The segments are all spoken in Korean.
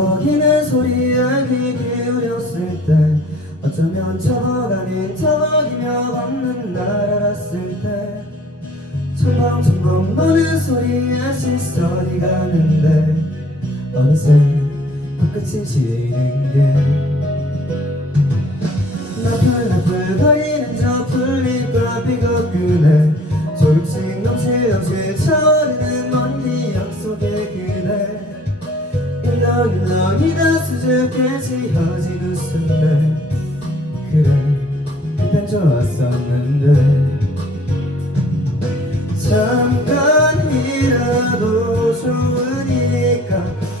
보이는 소리에 귀 기울였을 때 어쩌면 처벅 아닌 처벅이며 없는 날 알았을 때 첨벙첨벙 많은 소리에 시선이 가는데 어느새 끝이 지는 게 나풀나풀 거리는 저 풀잎과 비가 끄네 조금씩 넘실넘실 차오 일렁일렁이다 수줍게 지어진 웃음들 그래 그땐 좋았었는데 잠깐이라도 좋으니까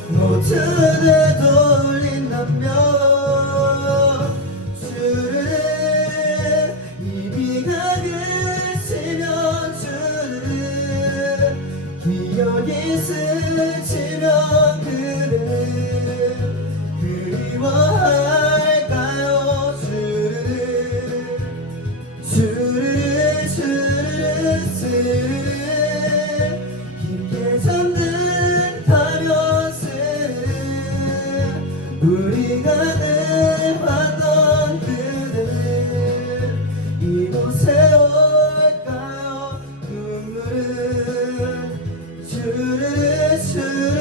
모두들 돌린다면 주르르 이 비가 그치면 주르르 기억이 스치 우리가 대화던 그대는 이곳에 올까요? 눈물은 주르르 주르르.